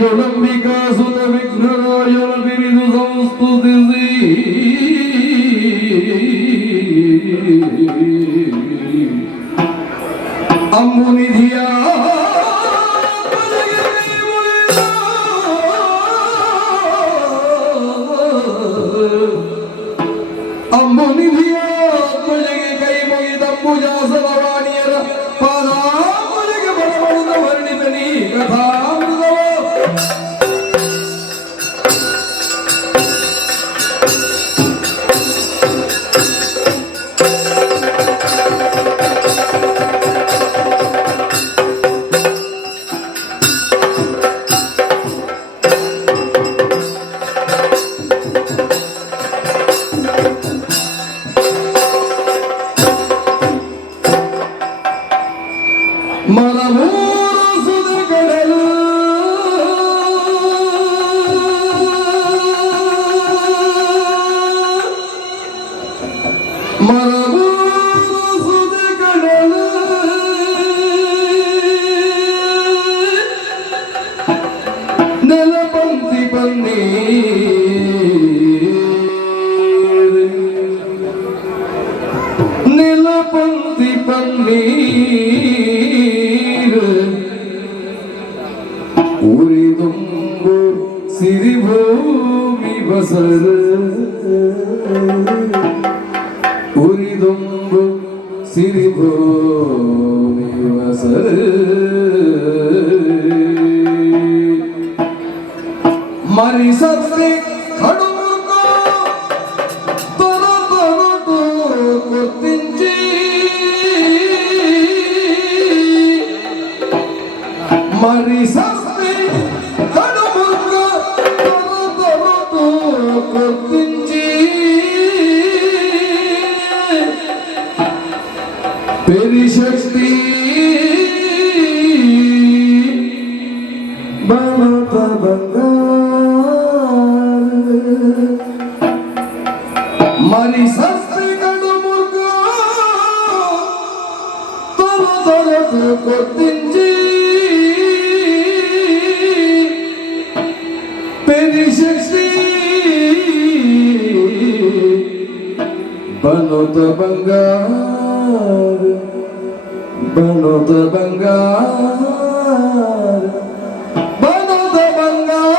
ಯೊಳಂಬಿಕಾ ಸುತ ವಿಘ್ನರಾಯೊಳ ಬಿರಿದು ಸಂಸ್ತುತಿಸಿ ಅಂಬುನಿಧಿಯ ಅಂಬುನಿಧಿಯ ಧ್ವಜಗೆ ಕೈ ಮುಗಿದಂಬುಜಾಸವಾಣಿಯರ ಪಾದಾಂಬುಜಗೆ ಬಲಬಡಿದ ವರ್ಣಿತ ನೀ ಕಥಾಮೃತವ ನೆಲಪಂಕ್ತಿ ಪನ್ನೀರ್ ಉರಿದುಂಬು ಸಿರಿಭೂಮಿ ಬಸರ ಉರಿದುಂಬು ಸಿರಿಭೂಮಿ ಬಸರ ಮರಿ ಸತ್ರೆ ಕಡುಮುಗ ತೊರತೊರಟು ಕೊತ್ತಿಂಚಿ ಮರಿ ಸತ್ರೆ ಕಡುಮುಗ ತೊರತೊರಟು ಕೊತ್ತಿಂಚಿ ಪರಿಶಕ್ತಿ ಬಲತ ಮರಿ ಸಸ್ಯಗಳು ಮುರ್ಗ ತೊರತೊರಟು ಕೊತ್ತಿಂಚಿ ಪರಿಶಕ್ತಿ ಬಲತ ಬಂಗಾರ ಬಲತ ಬಂಗಾರ ಬಲತ ಬಂಗಾರ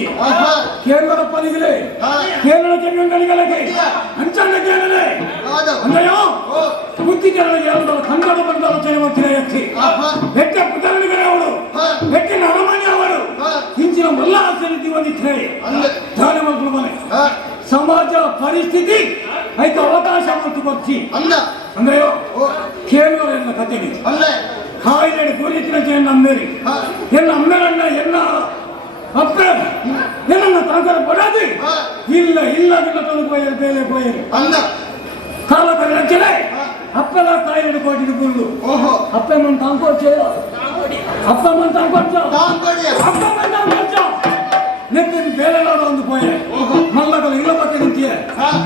ಎತ್ತಿ ಕೇರಳ ಪನಿಗಳೇ ಕೇರಳ ಜನಗಳಿಗೆ ಅಂಚಣ್ಣ ಕೇಳಲೆ ಅಂದಯ್ಯ ಬುದ್ಧಿ ಕೇರಳಿಗೆ ಕನ್ನಡ ಬಂದ ಜನವಂತಿನ ಎತ್ತಿ ಬೆಟ್ಟ ಪುಟಗಳಿಗೆ ಅವಳು ಬೆಟ್ಟಿನ ಅರಮನೆ ಅವಳು ಹಿಂಚಿನ ಮಲ್ಲ ಆಚರಿಸಿ ಒಂದಿದ್ರೆ ದಾನ ಮಕ್ಕಳು ಮನೆ ಸಮಾಜ ಪರಿಸ್ಥಿತಿ ಐತೆ ಅವಕಾಶ ಮತ್ತು ಬರ್ತಿ ಅಂದಯ್ಯ ಕೇರಳ ಎನ್ನ ಕತೆ ಕಾಯಿಲೆ ಗುರಿತಿನ ನಮ್ಮೇರಿ ಎನ್ನ ಅಮ್ಮೆರಣ್ಣ ಎನ್ನ ಅಪ್ಪ ಏನನ್ನ ತಾಕರ ಪಡಾದಿ ಇಲ್ಲ ಇಲ್ಲದಿಲ್ಲ ತನಕ ಬೇಲೆ போயிரு ಕಾಲ ಕರೆಂಚಲೆ ಅಪ್ಪಲ ಕಾಯಿಲೆ ಕೋಟಿಗೆ ಬುಳ್ಳು ಅಪ್ಪ ಮನ್ ತಾಂಕೋಚೆ ಅಪ್ಪ ಮನ್ ತಾಂಕೋಚ ಅಪ್ಪ ಮನ್ ತಾಂಕೋಚ ನೆತ್ತಿನ ಬೇಲೆಲಾದ ಒಂದು போயே ಮಲ್ಲಗಲ ಇಲ್ಲ ಬಗ್ಗೆ ನಿಂತಿಯೆ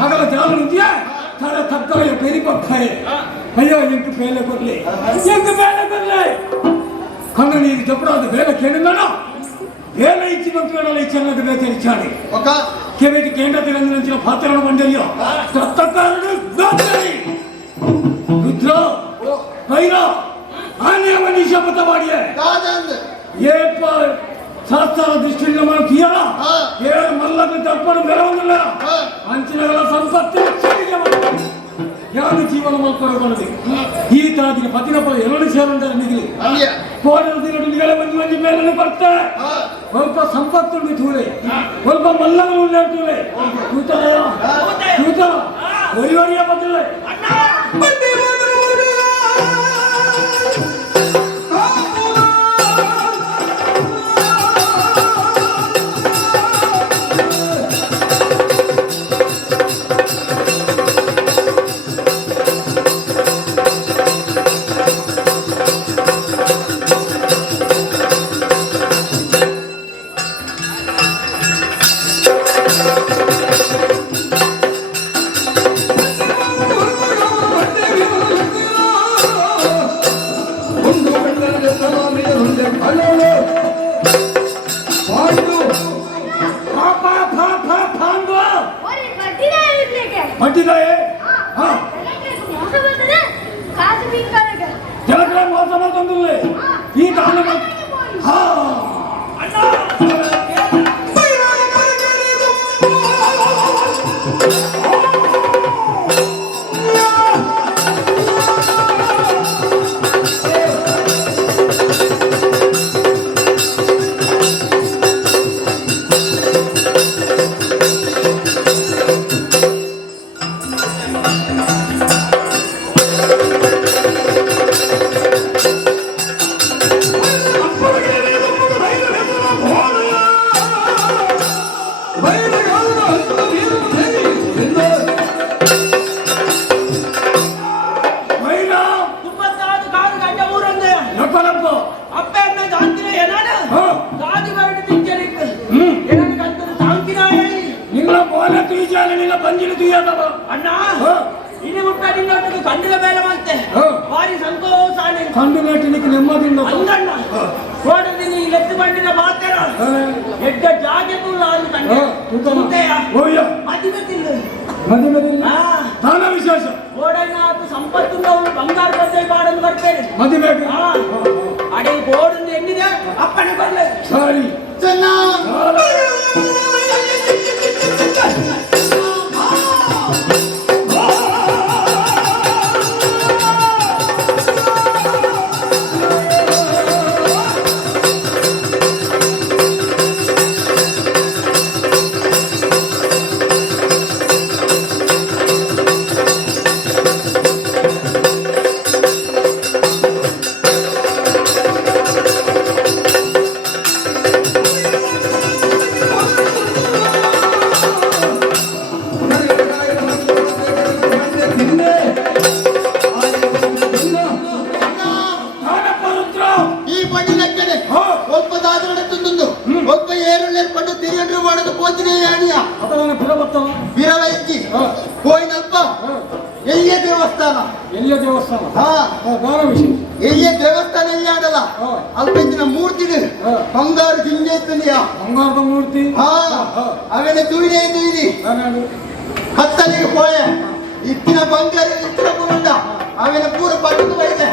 ಅಗಲ ಜಾಲ ನಿಂತಿಯೆ ತರ ತಕ್ಕಯ ಪೆರಿಪಕ್ಕಾಯೆ ಅಯ್ಯೋ ಎಂಕ ಬೇಲೆ ಕೊಡ್ಲಿ ಕಣ್ಣ ನೀರು ತಪ್ಪಡಾದ ಬೇಲೆ ಕೇಳಿದಾನ ಬೇಲೆ ಇಚ್ಚಿ ಮಂತ್ರಿಗಳ ಇಚ್ಛೆನ್ನದ ಬೇತೆ ಇಚ್ಛಾಡಿ ಕೆಬೇಟಿ ಕೇಂದ್ರ ತಿರಂಗಿನ ಪಾತ್ರನ ಮಂಡಳಿಯೋ ತತ್ತಕಾರಣ ಗಾಂಧಿ ರುದ್ರ ಭೈರ ಆನೆಯವನ್ನ ಶಪಥ ಮಾಡಿಯೇ ಏಪ ಶಾಸ್ತ್ರ ದೃಷ್ಟಿಯಿಂದ మనం తీయాలా ఏ మల్లకి తప్పడం ಬೆರವಂಗಿಲ್ಲ ಅಂಚಿನಗಳ ಸಂಪತ್ತು ಯಾರು ಜೀವನ ಮಾಡ್ಕೊಳ್ಳೋದು ಈ ತಾದಿನ ಪತಿನಪ್ಪಳ ಎರಡು ಸೇರಂತಾರೆ ಮಿಗಿಲಿ ಕೋಡಲು ದಿನ ನಿಗಳೆ ಮಂದಿ ಮೇಲೆ ಬರ್ತಾರೆ ಸ್ವಲ್ಪ ಸಂಪತ್ತು ತೂಲೆ ಸ್ವಲ್ಪ ಮಲ್ಲಗಳು ಉಳ್ಳೆ ತೂಲೆ ಕೂತಾಯ ಕೂತ ಒರಿವರಿಯ ಬದಲೇ ಅಡೆ ಬೋರ್ಡ್ ಎನ್ನಿದೆ ಅಪ್ಪನೆ ಬರ್ಲೆ ಸರಿ ಚೆನ್ನ ಅಲ್ಪೆಂಚಿನ ಮೂರ್ತಿಗೆ ಬಂಗಾರ ಜಿಂಜೆ ಬಂಗಾರದ ಮೂರ್ತಿ ಅವನ ತುಯ್ದಿ ಹತ್ತಲಿಗೆ ಪೋಯ ಇತ್ತಿನ ಬಂಗಾರ ಇತ್ತಿನ ಪುರುಂಡ ಅವನ ಪೂರ ಪಟ್ಟದ ಬೈದೆ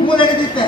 ಮೂಲೆಡಿದ್ದೆ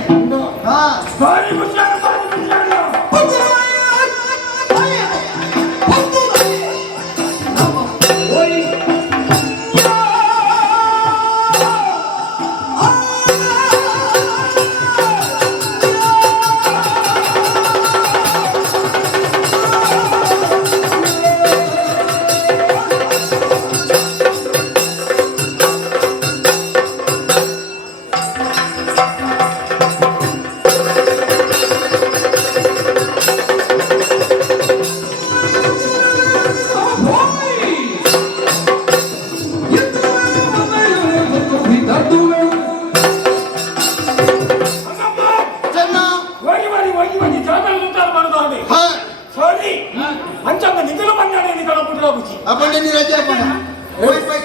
आपण त्यांनी रजा पण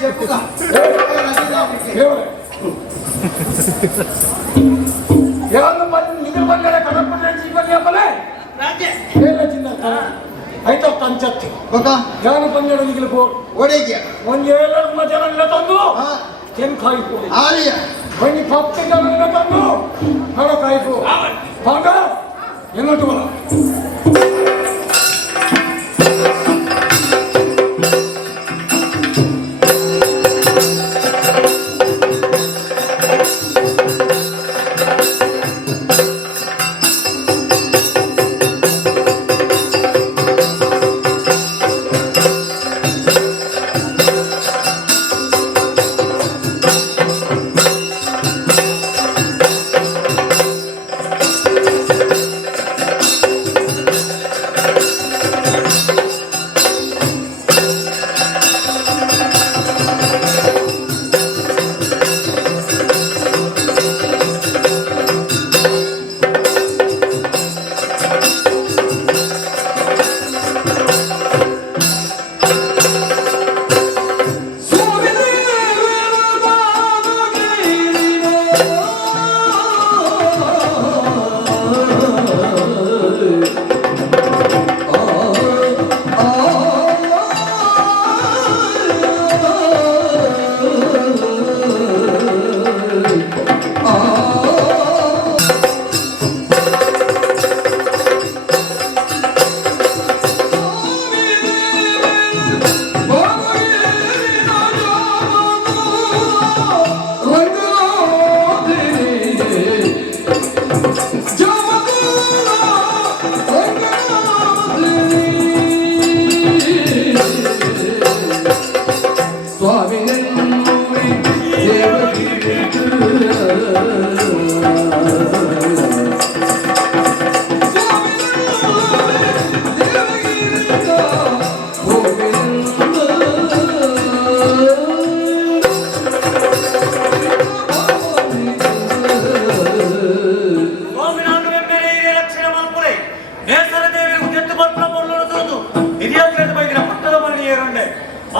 చెప్పుగా ಯಾರು ಬಂದು ನಿಗಮ ಬಂದರೆ ಕಡಪಡೆ ಜೀವನ ಬಲೆ ರಾಜ್ಯ ಹೇಳ ಚಿನ್ನ ಆಯ್ತು ತಂಚತ್ತಿ ఒక ಯಾರು ಬಂದರೆ ನಿಗಲ ಕೋ ಒಡೆಗೆ ಒಂದು ಏಳು ಜನ ತಂದು ತೆನ್ ಕಾಯಿಪು ಆಲಿಯ ಒಂದು 10 ಜನ ತಂದು ಹಣ ಕಾಯಿಪು ಭಾಗ ಎನ್ನೋಟು ಬಲ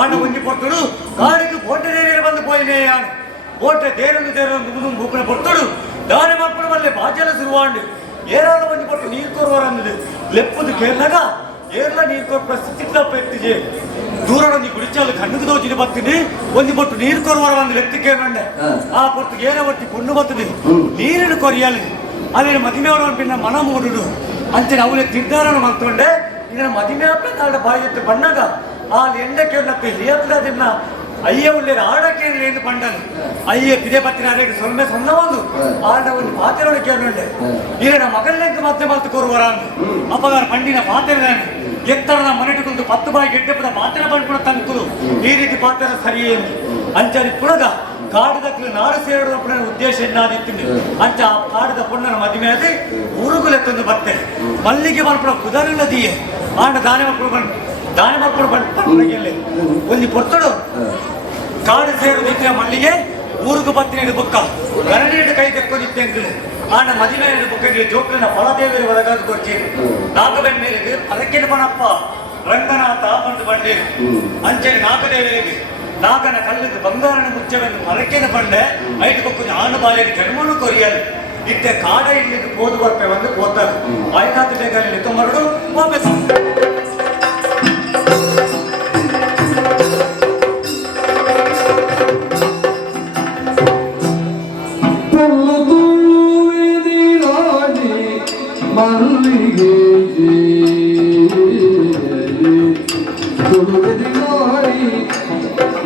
ಆಂಡ ಒಂಜಿ ಪೊಟ್ಟುಡು ಕಾಡಿಗೆ ಬೋಟನೇರಿಯಲ್ಲಿ ಬಂದು ಪೋಯಿನೇಯಾನು ಬೋಟ ದೇರೊಂದು ಬೂಪಿನ ಪೊಟ್ಟುಡು ದಾರಿ ಮಕ್ಕಳು ಬಲ್ಲೆ ಬಾಜಲ ಶುರುವಾಂಡು ಏರಾಳ ಒಂಜಿ ಪೊಟ್ಟು ನೀರು ಕೊರುವರಂದು ಲೆಪ್ಪುದು ಕೇರ್ಲಗ ಏರ್ಲ ನೀರು ಕೊರ ಪ್ರಸ್ಥಿತಿಗಳ ಪೆತ್ತಿಜೆ ದೂರಡೊಂದಿ ಗುಡಿಚಾಲು ಕಣ್ಣುಗೆ ದೋಚಿನ ಬತ್ತಿನಿ ಒಂಜಿ ಪೊಟ್ಟು ನೀರು ಕೊರುವರ ಒಂದು ಲೆತ್ತಿ ಕೇರಂಡೆ ಆ ಪೊಟ್ಟು ಏನ ಒಟ್ಟಿ ಪೊಣ್ಣು ಬತ್ತದೆ ನೀರಿನ ಕೊರಿಯಾಲಿ ಅಲ್ಲಿ ಮದಿಮೆಯವರ ಪಿನ್ನ ಮನ ಮೂಡುಡು ಅಂಚನೆ ಅವಳೆ ನಿರ್ಧಾರನ ಮಾಡ್ಕೊಂಡೆ ಇದನ್ನ ಮದಿಮೆ ಆಡ ಬಾಯಿ ಎತ್ತು ಬಣ್ಣಗ ಆ ಎಂಡಕ್ಕೆ ಉನ್ನಪ್ಪ ಹಿರಿಯತ್ತಿನ ಅಯ್ಯ ಉಳ್ಳೆ ಆಡಕ್ಕೆ ಎಂದು ಪಂಡನು ಅಯ್ಯ ಪಿದೆ ಪತ್ತಿನ ಅರೆಗೆ ಸೊನ್ನೆ ಸೊನ್ನ ಒಂದು ಆಡ ಒಂದು ಪಾತ್ರೆ ಕೇಳುಂಡೆ ಇರಣ ಮಗಲ್ಲೆಂಕ ಮತ್ತೆ ಮತ್ತೆ ಕೋರುವರ ಅಪ್ಪಗಾರ ಪಂಡಿನ ಪಾತ್ರೆ ಎತ್ತರದ ಮನೆಟುಕೊಂಡು 10 ಬಾಯಿ ಗೆಡ್ಡೆಪದ ಪಾತ್ರೆ ಪಂಡ್ಪುಣ ತನಕಲು ಈ ರೀತಿ ಪಾತ್ರೆ ಸರಿಯೇನು ಅಂಚನೆ ಪುಣಗ ಕಾಡಿದಕ್ಕಲು ನಾಡು ಸೇರುವ ಉದ್ದೇಶ ಎನ್ನಾದಿತ್ತು ಅಂಚ ಆ ಕಾಡಿದ ಪುಣ್ಣನ ಮದುವೆ ಆದಿ ಉರುಗುಲೆತ್ತೊಂದು ಬತ್ತೆ ಮಲ್ಲಿಗೆ ಮಲ್ಪುಣ ಕುದರಿಲ್ಲದಿಯೇ ಆಂಡ ದಾನೆ ಮಕ್ಕಳು ಬಂದು ಒಂದು ಪೊತ್ತಡು ಕಾಡು ಸೇರುದಿದ್ದ ಮಲ್ಲಿಗೆ ಊರುಗು ಬತ್ತಿನ ಬುಕ್ಕ ಗರಣೆಯ ಕೈ ತೆಕ್ಕೊಂಡಿದ್ದೆ ಆಂಡ ಮದುವೆ ಬುಕ್ಕ ಜೋಕಲಿನ ಫಲದೇವರ ಒಳಗಾದ ಕೊಡ್ತೀನಿ ನಾಗಬೆನ್ ಮೇಲೆ ಅದಕ್ಕಿನ ಪಣಪ್ಪ ರಂಗನಾಥ ಬಂದು ಬಂಡೇರು ಅಂಚೆ ನಾಗದೇವರಿಗೆ ನಾಗನ ಕಲ್ಲಿದ್ದು ಬಂಗಾರನ ಮುಚ್ಚವೆಂದು ಮರಕ್ಕಿನ ಬಂಡೆ ಐದು ಬುಕ್ಕ ಆನು ಬಾಲಿಗೆ ಜನ್ಮನು ಕೊರಿಯಲು ಇತ್ತೆ ಕಾಡ ಇಲ್ಲಿದ್ದು ಹೋದು ಬರ್ಪೆ ಬಂದು ಹೋಗ್ತಾರೆ ಆಯ್ತಾತ ಬೇಕಾಗಿ ತೊಂಬರಡು ವಾಪಸ್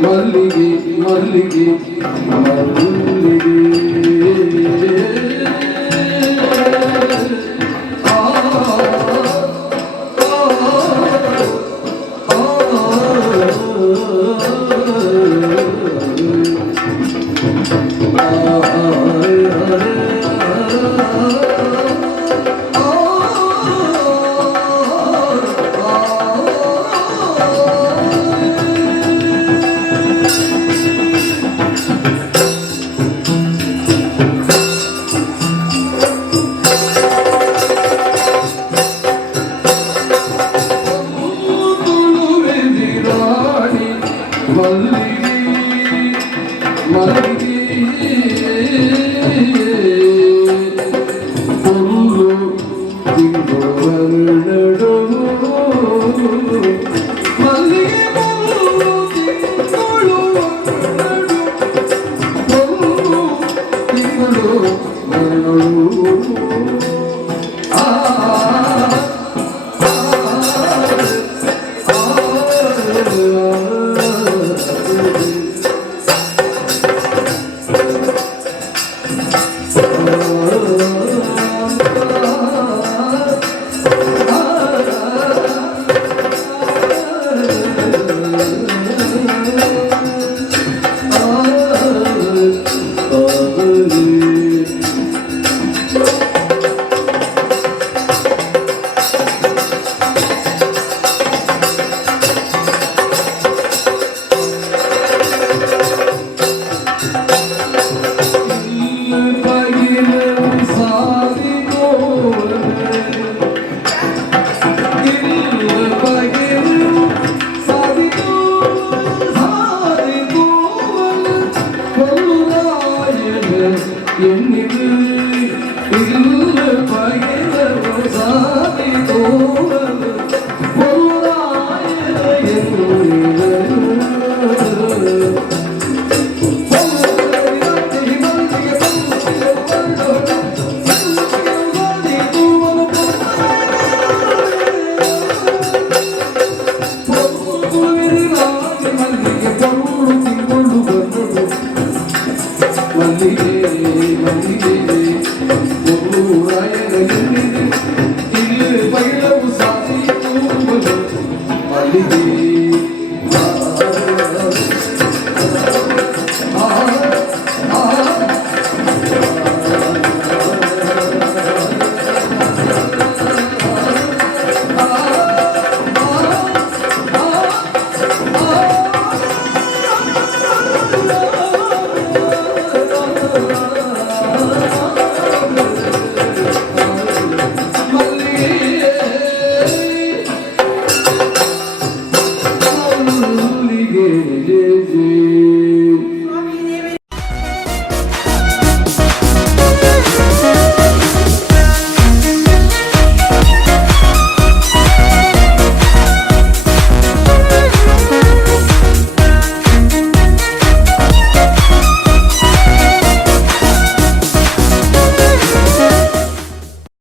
ಮಲ್ಲಿಗೆ ಮಲ್ಲಿಗೆ ಮಲ್ಲಿಗೆ ಮಲ್ಲಿಗೆ